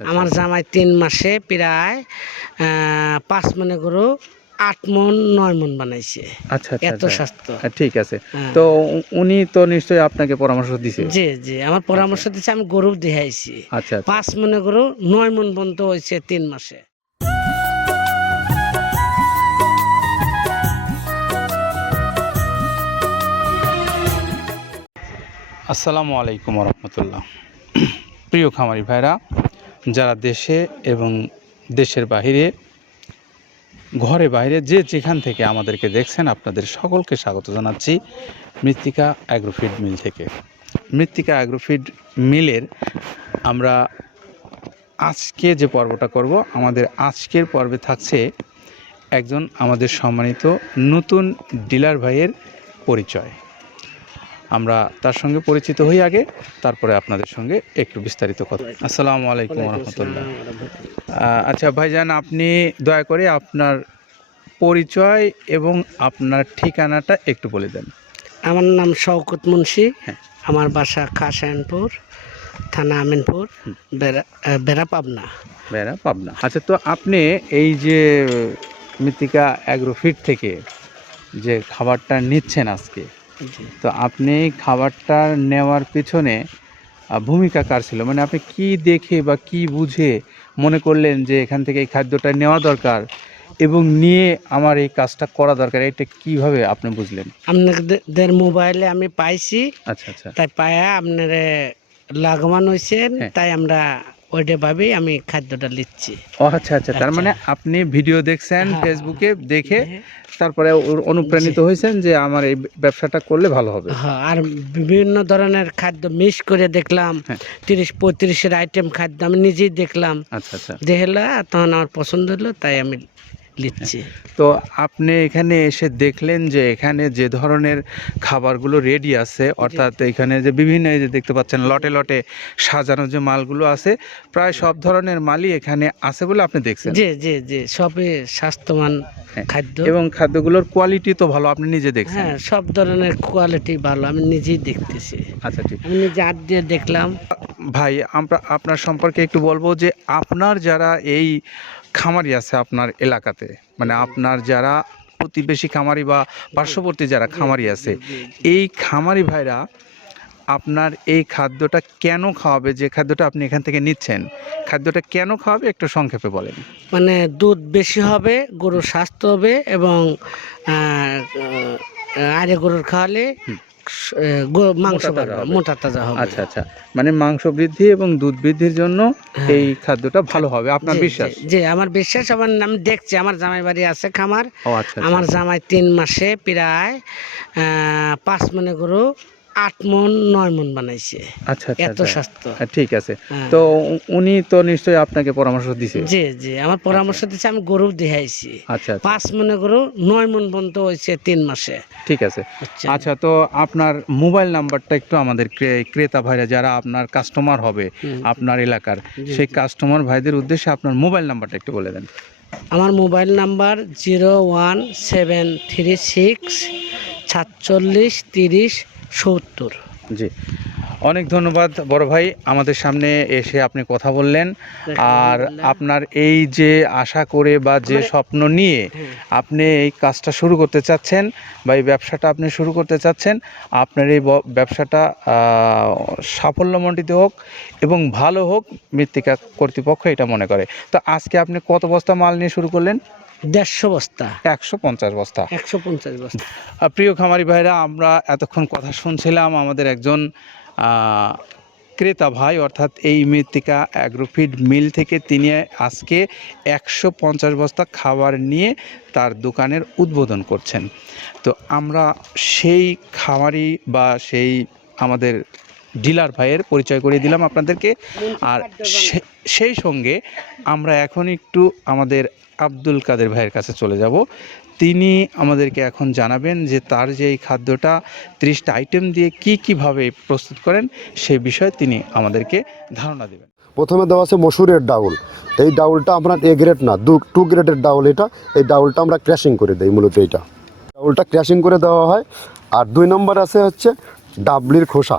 আচ্ছা আমার জামাই তিন মাসে প্রায় আহ, পাঁচ মনে করো আট মন নয় মন বানাইছে। আচ্ছা আচ্ছা এত আচ্ছা। স্বাস্থ্য। হ্যাঁ, ঠিক আছে। হ্যাঁ। তো উনি তো নিশ্চয়ই আপনাকে পরামর্শ দিছে? জি জি আমার পরামর্শ দিচ্ছে আমি গরু দেখাইছি। আচ্ছা আচ্ছা। পাঁচ মনে করো নয় মন বন্ধ হয়েছে তিন মাসে। আসসালামু আলাইকুম রহমতুল্লাহ। প্রিয় খামারি ভাইরা যারা দেশে এবং দেশের বাইরে ঘরে বাইরে যে যেখান থেকে আমাদেরকে দেখছেন, আপনাদের সকলকে স্বাগত জানাচ্ছি মৃত্তিকা অ্যাগ্রোফিড মিল থেকে। মৃত্তিকা অ্যাগ্রোফিড মিলের আমরা আজকে যে পর্বটা করব, আমাদের আজকের পর্বে থাকছে একজন আমাদের সম্মানিত নতুন ডিলার ভাইয়ের পরিচয়। আমরা তার সঙ্গে পরিচিত হই আগে তারপরে আপনাদের সঙ্গে একটু বিস্তারিত কথা। আসসালামু আলাইকুম রহমতুল্লাহ। আচ্ছা ভাইজান আপনি দয়া করে আপনার পরিচয় এবং আপনার ঠিকানাটা একটু বলে দেন। আমার নাম শওকত মুন্সি। হ্যাঁ। আমার বাসা খাসায়নপুর থানা আমিনপুর বেড়া বেড়া পাবনা। বেড়া পাবনা। আচ্ছা তো আপনি এই যে মৃত্তিকা অ্যাগ্রোফিট থেকে যে খাবারটা নিচ্ছেন আজকে। তো আপনি খাবারটা নেওয়ার পেছনে ভূমিকা কার ছিল? মানে আপনি কি দেখে বা কি বুঝে মনে করলেন যে এখান থেকে এই খাদ্যটা নেওয়া দরকার এবং নিয়ে আমার এই কাজটা করা দরকার? এটা কীভাবে আপনি বুঝলেন? আপনাদের মোবাইলে আমি পাইছি। আচ্ছা আচ্ছা। তাই পায়া আপনারা লাগমান হয়েছেন হ্যাঁ। তাই আমরা ওইটা ভাবেই আমি খাদ্যটা নিচ্ছি ও আচ্ছা আচ্ছা। তার আচ্ছা। মানে আপনি ভিডিও দেখছেন হ্যাঁ, ফেসবুকে দেখে তারপরে ওর অনুপ্রাণিত হয়েছেন যে আমার এই ব্যবসাটা করলে ভালো হবে। হ্যাঁ, আর বিভিন্ন ধরনের খাদ্য মিক্স করে দেখলাম হ্যাঁ। তিরিশ পঁয়ত্রিশের আইটেম খাদ্য আমি নিজেই দেখলাম। আচ্ছা আচ্ছা। দেখলা তখন আমার পছন্দ হলো তাই আমি নিচ্ছি তো আপনি এখানে এসে দেখলেন যে এখানে যে ধরনের খাবারগুলো রেডি আছে অর্থাৎ এখানে যে বিভিন্ন এই যে দেখতে পাচ্ছেন লটে লটে সাজানো যে মালগুলো আছে প্রায় সব ধরনের মালই এখানে আছে বলে আপনি দেখছেন। জি জি জি সবই স্বাস্থ্যবান হ্যাঁ। খাদ্য। এবং খাদ্যগুলোর কোয়ালিটি তো ভালো আপনি নিজে দেখছেন। হ্যাঁ সব ধরনের কোয়ালিটি ভালো আমি নিজেই দেখতেছি। আচ্ছা ঠিক। আমি নিজে হাত দিয়ে দেখলাম। ভাই আমরা আপনার সম্পর্কে একটু বলব যে আপনার যারা এই খামারি আছে আপনার এলাকাতে মানে আপনার যারা প্রতিবেশী খামারি বা পার্শ্ববর্তী যারা খামারি আছে এই খামারি ভাইরা আপনার এই খাদ্যটা কেন খাওয়াবে? যে খাদ্যটা আপনি এখান থেকে নিচ্ছেন খাদ্যটা কেন খাওয়াবে একটু সংক্ষেপে বলেন। মানে দুধ বেশি হবে গরুর স্বাস্থ্য হবে এবং আরে গরুর খাওয়ালে মাংস মোটা তাজা হবে। আচ্ছা আচ্ছা মানে মাংস বৃদ্ধি এবং দুধ বৃদ্ধির জন্য হ্যাঁ। এই খাদ্যটা ভালো হবে আপনার বিশ্বাস জি, আমার বিশ্বাস আমার আমি দেখছি আমার জামাই বাড়ি আছে খামার আচ্ছা আচ্ছা। আমার জামাই তিন মাসে প্রায় পাঁচ মনে করো আট মন নয় মন বানাইছে। আচ্ছা আচ্ছা এত আচ্ছা। স্বাস্থ্য। হ্যাঁ, ঠিক আছে। হ্যাঁ। তো উনি তো নিশ্চয়ই আপনাকে পরামর্শ দিছে? জি জি আমার পরামর্শ দিচ্ছে আমি গরু দেখাইছি। আচ্ছা আচ্ছা। পাঁচ মনে করো নয় মন পর্যন্ত হয়েছে তিন মাসে। ঠিক আছে। আচ্ছা। আচ্ছা তো আপনার মোবাইল নাম্বারটা একটু আমাদের ক্রেতা ভাইরা যারা আপনার কাস্টমার হবে আপনার এলাকার সেই কাস্টমার ভাইদের উদ্দেশ্যে আপনার মোবাইল নাম্বারটা একটু বলে দেন। আমার mobile number zero one seven three six সাতচল্লিশ তিরিশ সত্তর। জি। অনেক ধন্যবাদ বড় ভাই আমাদের সামনে এসে আপনি কথা বললেন। আর আপনার এই যে আশা করে বা যে স্বপ্ন নিয়ে। আপনি এই কাজটা শুরু করতে চাচ্ছেন বা এই ব্যবসাটা আপনি শুরু করতে চাচ্ছেন আপনার এই ব্যবসাটা সাফল্যমণ্ডিত হোক এবং ভালো হোক মৃত্তিকা কর্তৃপক্ষ এটা মনে করে। তো আজকে আপনি কত বস্তা মাল নিয়ে শুরু করলেন? দেড়শো বস্তা। একশো পঞ্চাশ বস্তা। একশো পঞ্চাশ বস্তা। প্রিয় খামারি ভাইরা আমরা এতক্ষণ কথা শুনছিলাম আমাদের একজন ক্রেতা ভাই অর্থাৎ এই মৃত্তিকা অ্যাগ্রোফিড মিল থেকে তিনি আজকে একশো পঞ্চাশ বস্তা খাবার নিয়ে তার দোকানের উদ্বোধন করছেন। তো আমরা সেই খামারি বা সেই আমাদের ডিলার ভাইয়ের পরিচয় করিয়ে দিলাম আপনাদেরকে। আর সেই সঙ্গে আমরা এখন একটু আমাদের আব্দুল কাদের ভাইয়ের কাছে চলে যাব। তিনি আমাদেরকে এখন জানাবেন যে তার যে এই খাদ্যটা, ত্রিশটা আইটেম দিয়ে কি কীভাবে প্রস্তুত করেন সেই বিষয়ে তিনি আমাদেরকে ধারণা দেবেন। প্রথমে দেওয়া আছে মসুরের ডাউল। এই ডাউলটা আপনার এ গ্রেড না, দু টু গ্রেডের ডাউল এটা। এই ডাউলটা আমরা ক্র্যাশিং করে দিই মূলত এইটা। ডাউলটা ক্র্যাশিং করে দেওয়া হয়। আর দুই নম্বর আছে হচ্ছে ডাবলির খোসা।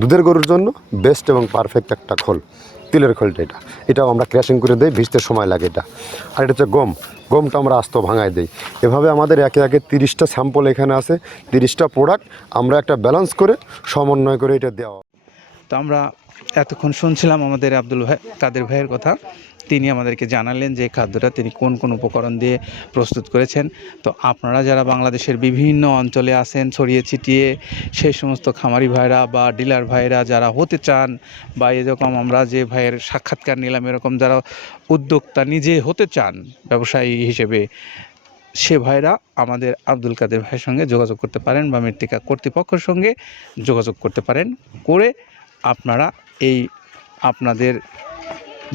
দুধের গরুর জন্য বেস্ট এবং পারফেক্ট একটা খোল, তিলের খোলটা এটা। এটাও আমরা ক্র্যাশিং করে দিই, ভিজতে সময় লাগে এটা। আর এটা হচ্ছে গম। গমটা আমরা আস্ত ভাঙায় দিই। এভাবে আমাদের একে একে তিরিশটা স্যাম্পল এখানে আছে, তিরিশটা প্রোডাক্ট আমরা একটা ব্যালেন্স করে সমন্বয় করে এটা দেওয়া। তো আমরা এতক্ষণ শুনছিলাম আমাদের আব্দুল ভাই কাদের ভাইয়ের কথা। তিনি আমাদেরকে জানালেন যে খাদ্যটা তিনি কোন কোন উপকরণ দিয়ে প্রস্তুত করেছেন। তো আপনারা যারা বাংলাদেশের বিভিন্ন অঞ্চলে আছেন, ছড়িয়ে ছিটিয়ে সেই সমস্ত খামারি ভাইরা বা ডিলার ভাইরা যারা হতে চান বা এরকম আমরা যে ভাইয়ের সাক্ষাৎকার নিলাম, এরকম যারা উদ্যোক্তা নিজে হতে চান ব্যবসায়ী হিসেবে, সে ভাইরা আমাদের আব্দুল কাদের ভাইয়ের সঙ্গে যোগাযোগ করতে পারেন বা মৃত্তিকা কর্তৃপক্ষের সঙ্গে যোগাযোগ করতে পারেন। করে আপনারা এই আপনাদের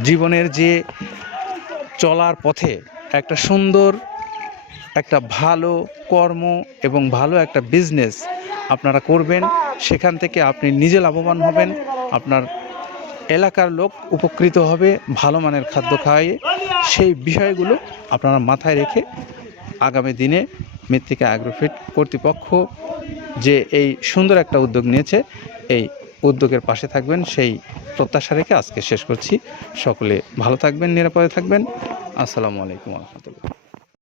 জীবনের যে চলার পথে একটা সুন্দর, একটা ভালো কর্ম এবং ভালো একটা বিজনেস আপনারা করবেন, সেখান থেকে আপনি নিজে লাভবান হবেন, আপনার এলাকার লোক উপকৃত হবে, ভালো মানের খাদ্য খাইয়ে, সেই বিষয়গুলো আপনারা মাথায় রেখে আগামী দিনে মৃত্তিকা অ্যাগ্রোফিট কর্তৃপক্ষ যে এই সুন্দর একটা উদ্যোগ নিয়েছে, এই উদ্যোগের পাশে থাকবেন, সেই প্রত্যাশা রেখে আজকে শেষ করছি। সকলে ভালো থাকবেন, নিরাপদে থাকবেন। আসসালামু আলাইকুম রহমতুল্লাহ।